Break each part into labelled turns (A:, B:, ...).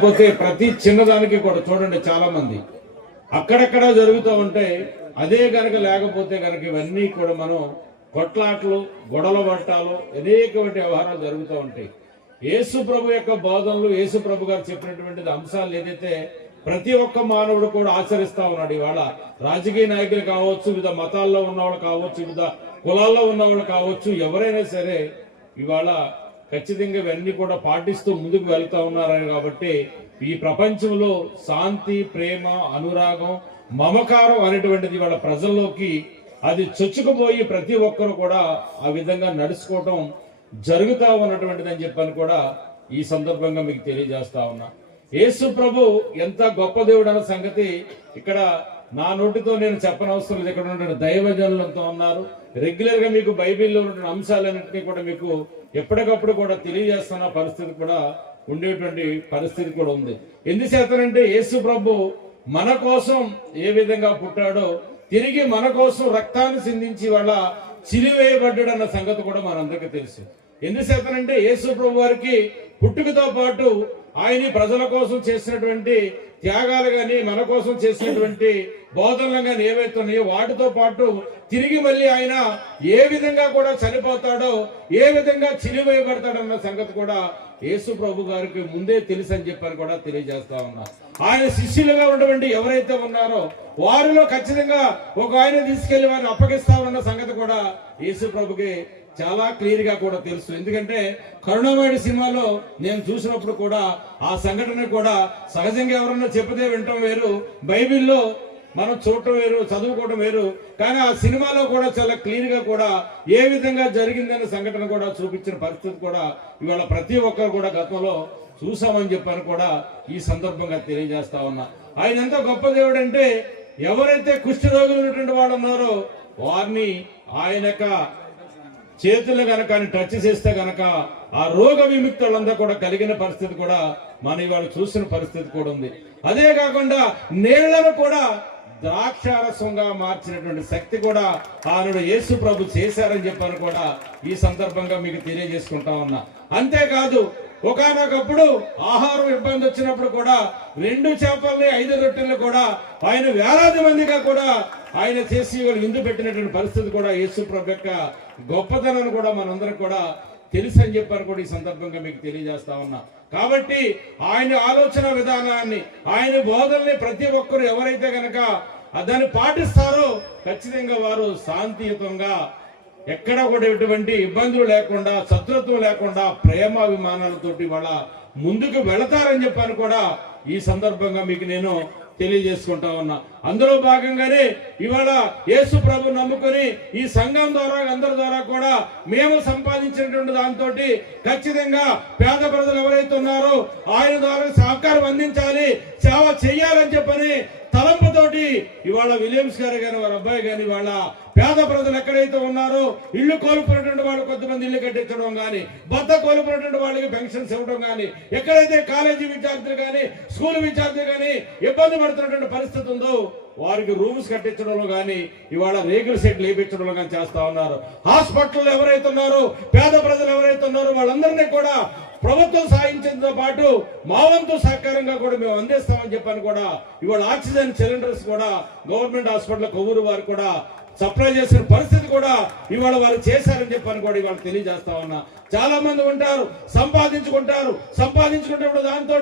A: లేకపోతే ప్రతి చిన్నదానికి కూడా చూడండి చాలా మంది అక్కడక్కడ జరుగుతూ ఉంటే అదే కనుక లేకపోతే కనుక ఇవన్నీ కూడా మనం కొట్లాట్లు గొడవల పట్టాలు అనేకటువంటి వ్యవహారాలు జరుగుతూ ఉంటాయి. యేసు ప్రభు యొక్క బోధనలు యేసు ప్రభు గారు చెప్పినటువంటి అంశాలు ఏదైతే ప్రతి ఒక్క మానవుడు కూడా ఆచరిస్తా ఉన్నాడు ఇవాళ. రాజకీయ నాయకులు కావచ్చు వివిధ మతాల్లో ఉన్నవాళ్ళు కావచ్చు వివిధ కులాల్లో ఉన్నవాళ్ళు కావచ్చు ఎవరైనా సరే ఇవాళ ఖచ్చితంగా ఇవన్నీ కూడా పాటిస్తూ ముందుకు వెళ్తా ఉన్నారని కాబట్టి ఈ ప్రపంచంలో శాంతి ప్రేమ అనురాగం మమకారం అనేటువంటిది ఇవాళ ప్రజల్లోకి అది చొచ్చుకుపోయి ప్రతి ఒక్కరు కూడా ఆ విధంగా నడుచుకోవటం జరుగుతా ఉన్నటువంటిది అని చెప్పని కూడా ఈ సందర్భంగా మీకు తెలియజేస్తా ఉన్నా. యేసు ప్రభు ఎంత గొప్ప దేవుడు అన్న సంగతి ఇక్కడ నా నోటితో నేను చెప్పనవసరం లేదు. ఇక్కడ ఉన్న దైవజనులతో ఉన్నారు. రెగ్యులర్గా మీకు బైబిల్లో ఉన్న అంశాలన్నింటినీ కూడా మీకు ఎప్పటికప్పుడు కూడా తెలియజేస్తున్న పరిస్థితి కూడా ఉండేటువంటి పరిస్థితి కూడా ఉంది. ఎందుచేతనంటే యేసు ప్రభు మన కోసం ఏ విధంగా పుట్టాడో తిరిగి మన కోసం రక్తాన్ని సిందించి వాళ్ళ చిలివేయబడ్డాడు అన్న సంగతి కూడా మనందరికీ తెలుసు. ఎందుచేతనంటే యేసు ప్రభు వారికి పుట్టుకతో పాటు ఆయన ప్రజల కోసం చేసినటువంటి త్యాగాలు కానీ మన కోసం చేసినటువంటి బోధనలు కానీ ఏవైతే ఉన్నాయో వాటితో పాటు తిరిగి మళ్ళీ ఆయన ఏ విధంగా కూడా చనిపోతాడో ఏ విధంగా చిలివేయబడతాడన్న సంగతి కూడా యేసు ప్రభు గారికి ముందే తెలుసు అని చెప్పని కూడా తెలియజేస్తా ఉన్నా. ఆయన శిష్యులుగా ఉన్నటువంటి ఎవరైతే ఉన్నారో వారిలో ఖచ్చితంగా ఒక ఆయన తీసుకెళ్ళి వారిని అప్పగిస్తా ఉన్న సంగతి కూడా యేసు ప్రభుకి చాలా క్లియర్గా కూడా తెలుసు. ఎందుకంటే కరుణామయుడి సినిమాలో నేను చూసినప్పుడు కూడా ఆ సంఘటన కూడా సహజంగా ఎవరన్నా చెప్పితే వింటాం వేరు బైబిల్లో మనం చూడటం వేరు చదువుకోవడం వేరు. కానీ ఆ సినిమాలో కూడా చాలా క్లియర్గా కూడా ఏ విధంగా జరిగిందనే సంఘటన కూడా చూపించిన పరిస్థితి కూడా ఇవాళ ప్రతి ఒక్కరు కూడా గతంలో చూసామని చెప్పాను కూడా ఈ సందర్భంగా తెలియజేస్తా ఉన్నా. ఆయన ఎంత గొప్ప దేవుడు అంటే ఎవరైతే కుష్ఠ రోగులు ఉన్నటువంటి వాళ్ళు ఉన్నారో వారిని ఆయన యొక్క చేతులు కనుక టచ్ చేస్తే కనుక ఆ రోగ విముక్తులంతా కూడా కలిగిన పరిస్థితి కూడా మనం ఇవాళ చూసిన పరిస్థితి కూడా ఉంది. అదే కాకుండా నీళ్ళను కూడా ద్రాక్షారసంగా మార్చినటువంటి శక్తి కూడా ఆనాడు యేసు ప్రభు చేశారని చెప్పాను కూడా ఈ సందర్భంగా మీకు తెలియజేసుకుంటా ఉన్నా. అంతేకాదు ఒకనొకప్పుడు ఆహారం ఇబ్బంది వచ్చినప్పుడు కూడా రెండు చేపల్ని ఐదు రొట్టెలు కూడా ఆయన వేలాది మందిగా కూడా ఆయన చేసి వాళ్ళు ఇందు పెట్టినటువంటి పరిస్థితి కూడా యేసు ప్రభు యొక్క గొప్పతనాన్ని కూడా మనందరం కూడా తెలుసు అని చెప్పారు కూడా ఈ సందర్భంగా మీకు తెలియజేస్తా ఉన్నా. కాబట్టి ఆయన ఆలోచన విధానాన్ని ఆయన బోధనని ప్రతి ఒక్కరు ఎవరైతే గనక దాన్ని పాటిస్తారో ఖచ్చితంగా వారు శాంతియుతంగా ఎక్కడ కూడా ఎటువంటి ఇబ్బందులు లేకుండా శత్రుత్వం లేకుండా ప్రేమాభిమానాలతోటి వాళ్ళ ముందుకు వెళతారని చెప్పాను కూడా ఈ సందర్భంగా మీకు నేను తెలియజేసుకుంటా ఉన్నా. అందులో భాగంగానే ఇవాళ యేసు ప్రభు నమ్ముకొని ఈ సంఘం ద్వారా అందరి ద్వారా కూడా మేము సంపాదించినటువంటి దాంతో ఖచ్చితంగా పేద ప్రజలు ఎవరైతే ఉన్నారో ఆయన ద్వారా సహకారం అందించాలి సేవ చెయ్యాలని చెప్పని తలంపుతోటి ఇవాళ విలియమ్స్ గారు కానీ వారి అబ్బాయి కానీ వాళ్ళ పేద ప్రజలు ఎక్కడైతే ఉన్నారో ఇల్లు కోల్పోయినటువంటి వాళ్ళు కొంతమంది ఇల్లు కట్టించడం కానీ భర్త కోల్పోయినటువంటి వాళ్ళకి పెన్షన్స్ ఇవ్వడం కానీ ఎక్కడైతే కాలేజీ విద్యార్థులు కానీ స్కూల్ విద్యార్థులు కానీ ఇబ్బంది పడుతున్నటువంటి పరిస్థితి ఉందో వారికి రూమ్స్ కట్టించడంలో కానీ ఇవాళ రేగుల సెట్లు వేయించడంలో కానీ చేస్తా ఉన్నారు. హాస్పిటల్ ఎవరైతే ఉన్నారో పేద ప్రజలు ఎవరైతే ఉన్నారో వాళ్ళందరినీ కూడా ప్రభుత్వం సాధించడంతో పాటు మా వంతు సహకారంగా కూడా మేము అందిస్తామని చెప్పని కూడా ఇవాళ ఆక్సిజన్ సిలిండర్స్ కూడా గవర్నమెంట్ హాస్పిటల్ కొవ్వూరు వారు కూడా సప్లై చేసిన పరిస్థితి కూడా ఇవాళ వారు చేశారని చెప్పని కూడా ఇవాళ తెలియజేస్తా ఉన్నా. చాలా మంది ఉంటారు సంపాదించుకుంటారు. సంపాదించుకున్నప్పుడు దాంతో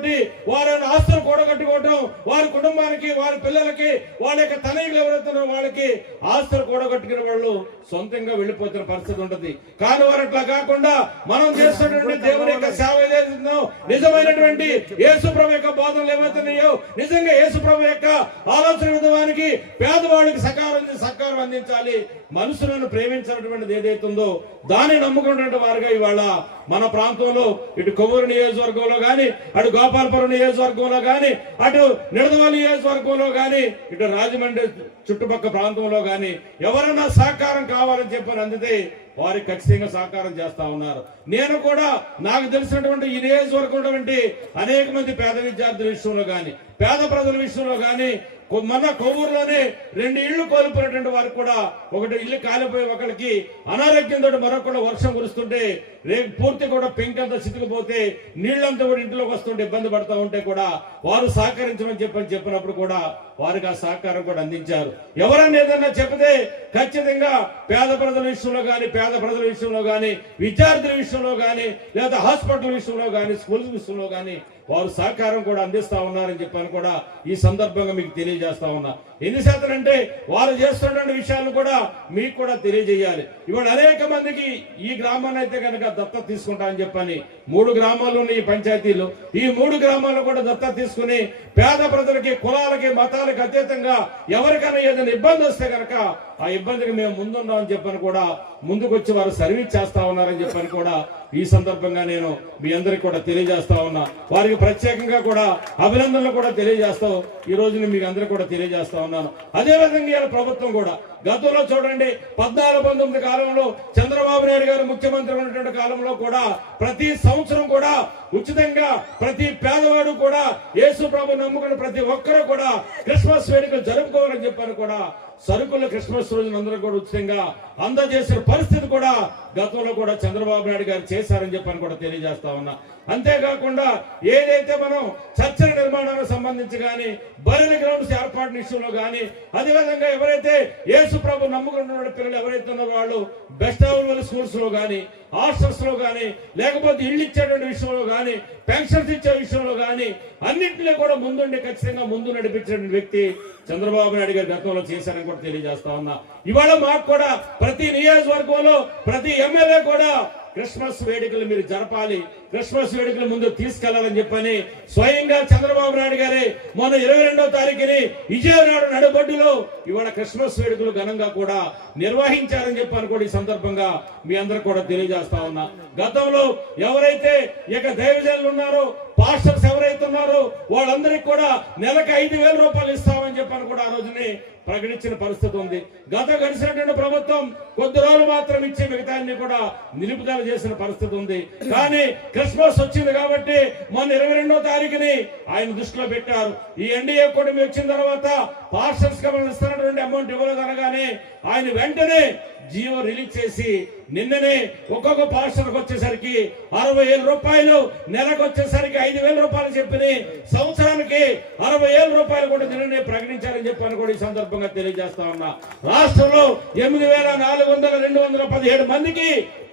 A: వారి ఆస్తులు కూడగట్టుకోవటం వారి కుటుంబానికి వారి పిల్లలకి వాళ్ళ యొక్క తనయులు ఎవరైతున్నారో వాళ్ళకి ఆస్తులు కూడగట్టుకున్న వాళ్ళు సొంతంగా వెళ్ళిపోతున్న పరిస్థితి ఉంటుంది. కానీ వారు అట్లా కాకుండా మనం చేస్తున్నటువంటి దేవుని యొక్క సేవ ఏదైతుందో నిజమైనటువంటి యేసుప్రభు యొక్క బోధనలు ఏమవుతున్నాయో నిజంగా యేసుప్రభు యొక్క ఆలోచన విధానానికి పేదవాళ్ళకి సకారం సహకారం అందించాలి. మనుషులను ప్రేమించినటువంటిది ఏదైతుందో దాన్ని నమ్ముకున్నటువంటి వారుగా ఇవాళ మన ప్రాంతంలో ఇటు కొవ్వూరు నియోజకవర్గంలో కానీ అటు గోపాలపురం నియోజకవర్గంలో కానీ అటు నిడదవల్లి నియోజకవర్గంలో కానీ ఇటు రాజమండ్రి చుట్టుపక్కల ప్రాంతంలో కానీ ఎవరైనా సహకారం కావాలని చెప్పని అందితే వారికి ఖచ్చితంగా సహకారం చేస్తా ఉన్నారు. నేను కూడా నాకు తెలిసినటువంటి ఈ నియోజకవర్గం అనేక మంది పేద విద్యార్థుల విషయంలో కానీ పేద ప్రజల విషయంలో కానీ మన కొవ్వూరులోనే రెండు ఇళ్ళు కోల్పోయినటువంటి వారికి కూడా ఒకటి ఇల్లు కాలిపోయి ఒకరికి అనారోగ్యంతో మరొకటి వర్షం కురుస్తుంటే రేపు పూర్తి కూడా పెంకంతా చితికిపోతే నీళ్ళంతా కూడా ఇంట్లోకి వస్తుంటే ఇబ్బంది పడతా ఉంటే కూడా వారు సహకరించమని చెప్పని చెప్పినప్పుడు కూడా వారికి ఆ సహకారం కూడా అందించారు. ఎవరన్నా ఏదన్నా చెప్తే ఖచ్చితంగా పేద ప్రజల విషయంలో కానీ పేద ప్రజల విషయంలో కానీ విద్యార్థుల విషయంలో కానీ లేదా హాస్పిటల్ విషయంలో కానీ స్కూల్స్ విషయంలో కానీ వారు సహకారం కూడా అందిస్తా ఉన్నారని చెప్పని కూడా ఈ సందర్భంగా మీకు తెలియజేస్తా ఉన్నా. ఎన్ని శాతం అంటే వారు చేస్తున్న విషయాలు కూడా మీకు కూడా తెలియజేయాలి. ఇవాళ అనేక మందికి ఈ గ్రామాన్ని అయితే కనుక దత్తత తీసుకుంటా అని చెప్పని మూడు గ్రామాలు ఉన్నాయి ఈ పంచాయతీలు. ఈ మూడు గ్రామాల్లో కూడా దత్తత తీసుకుని పేద ప్రజలకి కులాలకి మతాలకు అతీతంగా ఎవరికైనా ఏదైనా ఇబ్బంది వస్తే కనుక ఆ ఇబ్బందికి మేము ముందున్నామని చెప్పని కూడా ముందుకు వచ్చి వారు సర్వీస్ చేస్తా ఉన్నారని చెప్పని కూడా ఈ సందర్భంగా నేను మీ అందరికి కూడా తెలియజేస్తా ఉన్నా. వారికి ప్రత్యేకంగా కూడా అభినందనలు కూడా తెలియజేస్తూ ఈ రోజున మీకు అందరికి కూడా తెలియజేస్తా ఉన్నాను. అదే విధంగా ఇవాళ ప్రభుత్వం కూడా గతంలో చూడండి పద్నాలుగు పంతొమ్మిది కాలంలో చంద్రబాబు నాయుడు గారు ముఖ్యమంత్రి ఉన్నటువంటి కాలంలో కూడా ప్రతి సంవత్సరం కూడా ఉచితంగా ప్రతి పేదవాడు కూడా యేసు ప్రభు నమ్ముకున్న ప్రతి ఒక్కరూ కూడా క్రిస్మస్ వేడుకలు జరుపుకోవాలని చెప్పారు కూడా. సరుకులు క్రిస్మస్ రోజున అందరూ కూడా ఉచితంగా అందజేసిన పరిస్థితి కూడా గతంలో కూడా చంద్రబాబు నాయుడు గారు చేశారని చెప్పని కూడా తెలియజేస్తా ఉన్నా. అంతేకాకుండా ఏదైతే మనం చర్చల నిర్మాణానికి సంబంధించి కానీ బరిల గ్రౌండ్స్ ఏర్పాటు విషయంలో కానీ అదేవిధంగా ఎవరైతే యేసు ప్రభు నమ్ముకుంటున్న పిల్లలు ఎవరైతే ఉన్నారో వాళ్ళు బెస్ట్ అవైలబుల్ స్కూల్స్లో కానీ హాస్టల్స్లో కానీ లేకపోతే ఇల్లు ఇచ్చేటువంటి విషయంలో కానీ పెన్షన్స్ ఇచ్చే విషయంలో కానీ అన్నింటిలో కూడా ముందుండి ఖచ్చితంగా ముందు నడిపించిన వ్యక్తి చంద్రబాబు నాయుడు గారు గతంలో చేశారని కూడా తెలియజేస్తా ఉన్నా. ఇవాళ మాకు కూడా ప్రతి నియోజకవర్గంలో ప్రతి ఎమ్మెల్యే కూడా క్రిస్మస్ వేడుకలు మీరు జరపాలి. క్రిస్మస్ వేడుకల ముందు తీసుకెళ్ళాలని చెప్పని స్వయంగా చంద్రబాబు నాయుడు గారే మొన్న ఇరవై రెండవ తారీఖుని విజయనాడు నడుబొడ్డులో ఇవాళ క్రిస్మస్ వేడుకలు ఘనంగా కూడా నిర్వహించారని చెప్పాను కూడా ఈ సందర్భంగా మీ అందరు కూడా తెలియజేస్తా ఉన్నా. గతంలో ఎవరైతే ఇక దైవజనులు ఉన్నారో పాస్టర్స్ ఎవరైతే ఉన్నారో వాళ్ళందరికీ కూడా నెలకు ఐదు వేల రూపాయలు ఇస్తామని చెప్పని కూడా ఆ రోజుని ప్రకటించిన పరిస్థితి ఉంది. గత గడిచినటువంటి ప్రభుత్వం కొద్ది రోజులు మాత్రం ఇచ్చి మిగతాన్ని కూడా నిలుపుదల చేసిన పరిస్థితి ఉంది. కానీ క్రిస్మస్ వచ్చింది కాబట్టి మొన్న ఇరవై రెండో తారీఖుని ఆయన దృష్టిలో పెట్టారు. ఈ ఎన్డీఏ కూటమి వచ్చిన తర్వాత పార్సల్స్గా ఇస్తున్నటువంటి అమౌంట్ ఇవ్వలేదు అనగానే ఆయన వెంటనే జియో రిలీజ్ చేసి నిన్ననే ఒక్కొక్క పాస్టర్కి వచ్చేసరికి అరవై వేల రూపాయలు నెలకు వచ్చేసరికి ఐదు వేల రూపాయలు చెప్పి సంవత్సరానికి అరవై వేల రూపాయలు కూడా నిన్ననే ప్రకటించారని చెప్పాను కూడా ఈ సందర్భంగా తెలియజేస్తా ఉన్నా. రాష్ట్రంలో ఎనిమిది వేల నాలుగు వందల రెండు వందల పదిహేడు మందికి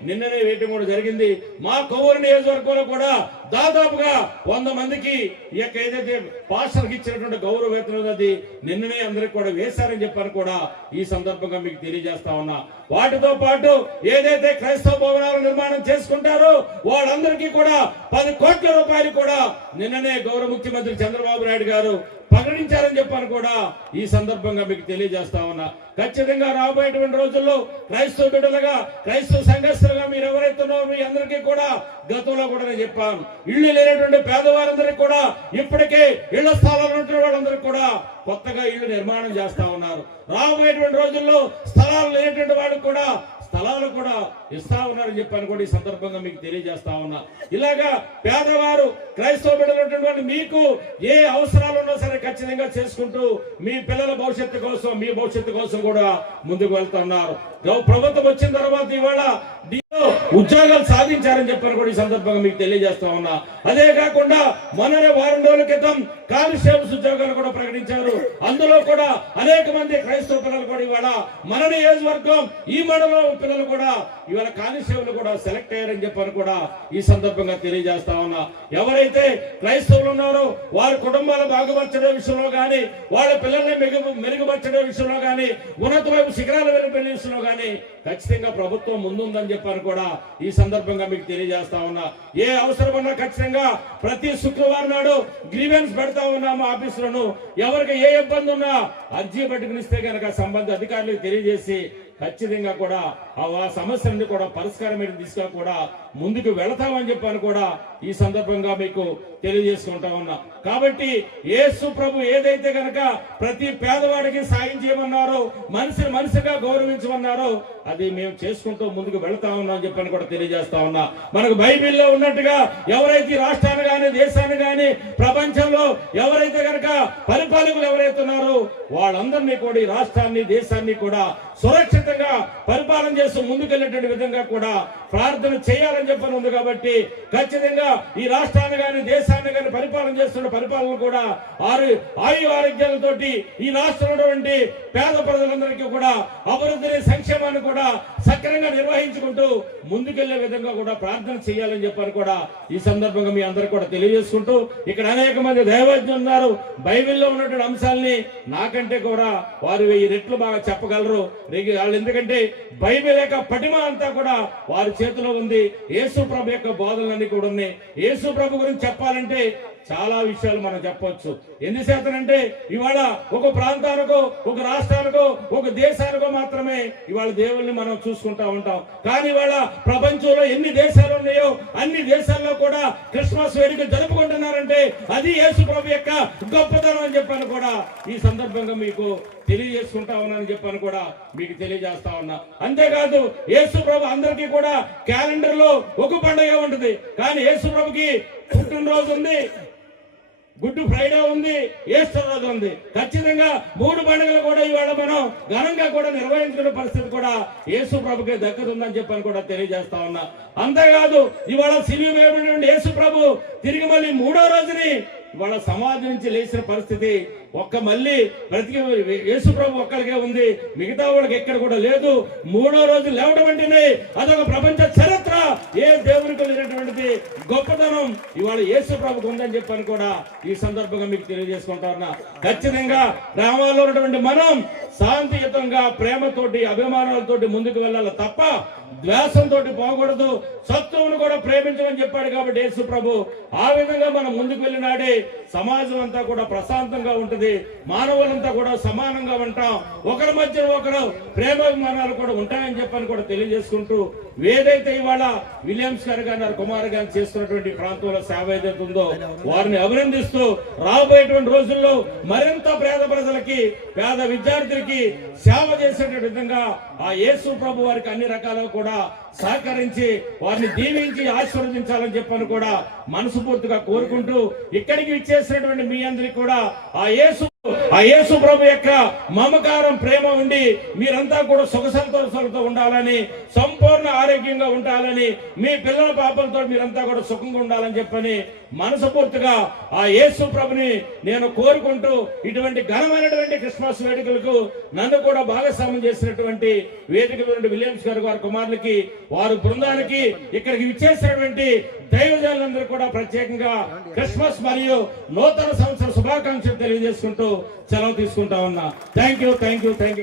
A: నిన్ననే వేయటం కూడా జరిగింది. మా కొవ్వూరు నియోజకవర్గంలో కూడా దాదాపుగా వంద మందికి ఈ యొక్క ఏదైతే పాస్టర్కి ఇచ్చినటువంటి గౌరవ వేతనం అది నిన్ననే అందరికి కూడా వేశారని చెప్పారు కూడా ఈ సందర్భంగా మీకు తెలియజేస్తా ఉన్నా. వాటితో పాటు ఏదైతే క్రైస్తవ భవనాలు నిర్మాణం చేసుకుంటారో వాళ్ళందరికీ కూడా పది కోట్ల రూపాయలు కూడా నిన్ననే గౌరవ ముఖ్యమంత్రి చంద్రబాబు నాయుడు గారు ప్రకటించారని చెప్పని కూడా ఈ సందర్భంగా మీకు తెలియజేస్తా ఉన్నా. ఖచ్చితంగా రాబోయేటువంటి రోజుల్లో క్రైస్తవ బిడ్డలుగా క్రైస్తవ సంఘస్థులుగా మీరు ఎవరైతున్నారో మీ అందరికీ కూడా గతంలో కూడా నేను చెప్పాను. ఇళ్ళు లేనటువంటి పేదవారందరికీ కూడా ఇప్పటికే ఇళ్ళ స్థలాలు ఉంటున్న వాళ్ళందరికీ కూడా కొత్తగా ఇల్లు నిర్మాణం చేస్తా ఉన్నారు. రాబోయేటువంటి రోజుల్లో స్థలాలు లేనటువంటి వాళ్ళకి కూడా స్థలాలు కూడా ఇస్తా ఉన్నారని చెప్పని కూడా ఈ సందర్భంగా మీకు తెలియజేస్తా ఉన్నా. ఇలాగా పేదవారు క్రైస్తవ బిడ్డలు మీకు ఏ అవసరాలు ఉన్నా సరే ఖచ్చితంగా చేసుకుంటూ మీ పిల్లల భవిష్యత్తు కోసం మీ భవిష్యత్తు కోసం కూడా ముందుకు వెళ్తున్నారు ప్రభుత్వం వచ్చిన తర్వాత ఇవాళ దీనిలో ఉద్యోగాలు సాధించారని చెప్పని కూడా ఈ సందర్భంగా మీకు తెలియజేస్తా ఉన్నా. అదే కాకుండా మొన్ననే వారం రోజుల క్రితం కానిస్టేబుల్స్ ఉద్యోగాలు కూడా ప్రకటించారు. అందులో కూడా అనేక మంది క్రైస్తవ పిల్లలు కూడా ఇవాళ మన నియోజకవర్గం ఈ మండలం పిల్లలు కూడా ఇవాళ కానిస్టేబుల్ కూడా సెలెక్ట్ అయ్యారని చెప్పని కూడా ఈ సందర్భంగా తెలియజేస్తా ఉన్నా. ఎవరైతే క్రైస్తవులు ఉన్నారో వారి కుటుంబాలు బాగుపరచడం విషయంలో కానీ వాళ్ళ పిల్లల్ని మెరుగు మెరుగుపరచడం విషయంలో కానీ ఉన్నత వైపు శిఖరాలు వెళ్ళిపోయిన విషయంలో కానీ ఖచ్చితంగా ప్రభుత్వం ముందుందని చెప్పని కూడా ఈ సందర్భంగా మీకు తెలియజేస్తా ఉన్నా. ఏ అవసరం ఉన్నా ఖచ్చితంగా ప్రతి శుక్రవారం నాడు గ్రీవెన్స్ పెడతా ఉన్నాము మా ఆఫీసులను. ఎవరికి ఏ ఇబ్బంది ఉన్నా అర్జీ పట్టుకునిస్తే కనుక సంబంధ అధికారులకు తెలియజేసి ఖచ్చితంగా కూడా ఆ ఆ సమస్యలను కూడా పరిష్కారమైన దిశగా కూడా ముందుకు వెళతామని చెప్పని కూడా ఈ సందర్భంగా మీకు తెలియజేసుకుంటా ఉన్నా. కాబట్టి యేసు ప్రభు ఏదైతే కనుక ప్రతి పేదవాడికి సాయం చేయమన్నారో మనిషిని మనిషిగా గౌరవించమన్నారో అది మేము చేసుకుంటూ ముందుకు వెళతా ఉన్నాం అని చెప్పని కూడా తెలియజేస్తా ఉన్నా. మనకు బైబిల్లో ఉన్నట్టుగా ఎవరైతే రాష్ట్రాన్ని కానీ దేశాన్ని కానీ ప్రపంచంలో ఎవరైతే కనుక పరిపాలకులు ఎవరైతే ఉన్నారో వాళ్ళందరినీ కూడా ఈ రాష్ట్రాన్ని దేశాన్ని కూడా సురక్షితంగా పరిపాలన చేస్తూ ముందుకెళ్ళేటువంటి విధంగా కూడా ప్రార్థన చేయాలని చెప్పని ఉంది కాబట్టి ఖచ్చితంగా ఈ రాష్ట్రాన్ని కానీ దేశాన్ని కానీ పరిపాలన చేస్తున్న పరిపాలన కూడా ఆరు ఆయు ఆరోగ్యాలతోటి ఈ రాష్ట్రంలో ఉన్నటువంటి పేద ప్రజలందరికీ కూడా అభివృద్ధిని సంక్షేమాన్ని కూడా సక్రమంగా నిర్వహించుకుంటూ ముందుకెళ్ళే విధంగా కూడా ప్రార్థన చేయాలని చెప్పారు కూడా ఈ సందర్భంగా మీ అందరు కూడా తెలియజేసుకుంటూ ఇక్కడ అనేక మంది దైవజ్ఞులు ఉన్నారు. బైబిల్లో ఉన్నటువంటి అంశాలని నాకంటే కూడా వారు వెయ్యి రెట్లు బాగా చెప్పగలరు. వాళ్ళు ఎందుకంటే బైబిల్ యొక్క పటిమ అంతా కూడా వారి చేతిలో ఉంది. యేసు ప్రభు యొక్క బోధనలన్నీ కూడా ఉన్నాయి. యేసు ప్రభు గురించి చెప్పాలంటే చాలా విషయాలు మనం చెప్పొచ్చు. ఎందుచేతనంటే ఇవాళ ఒక ప్రాంతానికో ఒక రాష్ట్రానికో ఒక దేశానికో మాత్రమే ఇవాళ దేవుల్ని మనం చూసుకుంటా ఉంటాం. కానీ ఇవాళ ప్రపంచంలో ఎన్ని దేశాలు ఉన్నాయో అన్ని దేశాల్లో కూడా క్రిస్మస్ వేడుక జరుపుకుంటున్నారంటే అది యేసు ప్రభు యొక్క గొప్పతనం అని చెప్పాను కూడా ఈ సందర్భంగా మీకు తెలియజేసుకుంటా ఉన్నానని చెప్పాను కూడా మీకు తెలియజేస్తా ఉన్నా. అంతేకాదు యేసు ప్రభు అందరికీ కూడా క్యాలెండర్లో ఒక పండుగ ఉంటుంది. కానీ యేసు ప్రభుకి పుట్టినరోజు ఉంది. గుడ్ ఫ్రైడే ఉంది ఈస్టర్ రోజు ఉంది. ఖచ్చితంగా మూడు పండుగలు కూడా ఇవాళ మనం ఘనంగా కూడా నిర్వహించిన పరిస్థితి కూడా యేసు ప్రభుకి దక్కుతుందని చెప్పని కూడా తెలియజేస్తా ఉన్నా. అంతేకాదు ఇవాళ సిలువ యేసు ప్రభు తిరిగి మళ్ళీ మూడో రోజుని ఇవాళ సమాధి నుంచి లేచిన పరిస్థితి ఒక్క మళ్ళీ బ్రతికి యేసు ప్రభు ఒక్కడికే ఉంది. మిగతా వాళ్ళకి ఎక్కడ కూడా లేదు. మూడో రోజు లేవడం అంటేనే అదొక ప్రపంచ చరిత్ర. ఏ దేవునికి వెళ్ళినటువంటిది గొప్పతనం. ఇవాళ యేసు ప్రభుకు ఉందని చెప్పని కూడా ఈ సందర్భంగా మీకు తెలియజేసుకుంటారన్నా ఖచ్చితంగా గ్రామాల్లో ఉన్నటువంటి మనం శాంతియుతంగా ప్రేమతోటి అభిమానాలతోటి ముందుకు వెళ్ళాలి తప్ప ద్వేషంతో పోకూడదు. శత్రువును కూడా ప్రేమించమని చెప్పాడు కాబట్టి యేసు ప్రభు. ఆ విధంగా మనం ముందుకు వెళ్ళినాడే సమాజం అంతా కూడా ప్రశాంతంగా ఉంటుంది. మానవులంతా కూడా సమానంగా ఉంటాం. ఒకరి మధ్య ఒకరు ప్రేమాభిమానాలు కూడా ఉంటాయని చెప్పని కూడా తెలియజేసుకుంటూ ఏదైతే ఇవాళ విలియమ్స్ గారు గారు కుమార్ గారు చేస్తున్నటువంటి ప్రాంతంలో సేవ ఏదైతే ఉందో వారిని అభినందిస్తూ రాబోయేటువంటి రోజుల్లో మరింత పేద ప్రజలకి పేద విద్యార్థులకి సేవ చేసేటువంటి విధంగా ఆ యేసు ప్రభు వారికి అన్ని రకాలుగా కూడా సహకరించి వారిని దీవించి ఆశీర్వదించాలని చెప్పని కూడా మనసుపూర్తిగా కోరుకుంటూ ఇక్కడికి ఇచ్చేసినటువంటి మీ అందరికి కూడా ఆ యేసు ఆ యేసు ప్రభు యొక్క మమకారం ప్రేమ ఉండి మీరంతా కూడా సుఖ సంతోషాలతో ఉండాలని సంపూర్ణ ఆరోగ్యంగా ఉండాలని మీ పిల్లల పాపలతో మీరంతా కూడా సుఖంగా ఉండాలని చెప్పని మనసుపూర్తిగా ఆ యేసు ప్రభుని నేను కోరుకుంటూ ఇటువంటి ఘనమైనటువంటి క్రిస్మస్ వేడుకలకు నన్ను కూడా భాగస్వామ్యం చేసినటువంటి వేదిక విలియమ్స్ గారు వారి కుమారులకి వారి బృందానికి ఇక్కడికి విచ్చేసినటువంటి దైవజనులందరూ కూడా ప్రత్యేకంగా క్రిస్మస్ మరియు నూతన సంవత్సర శుభాకాంక్షలు తెలియజేసుకుంటూ సెలవు తీసుకుంటా ఉన్నా. Thank you thank you thank you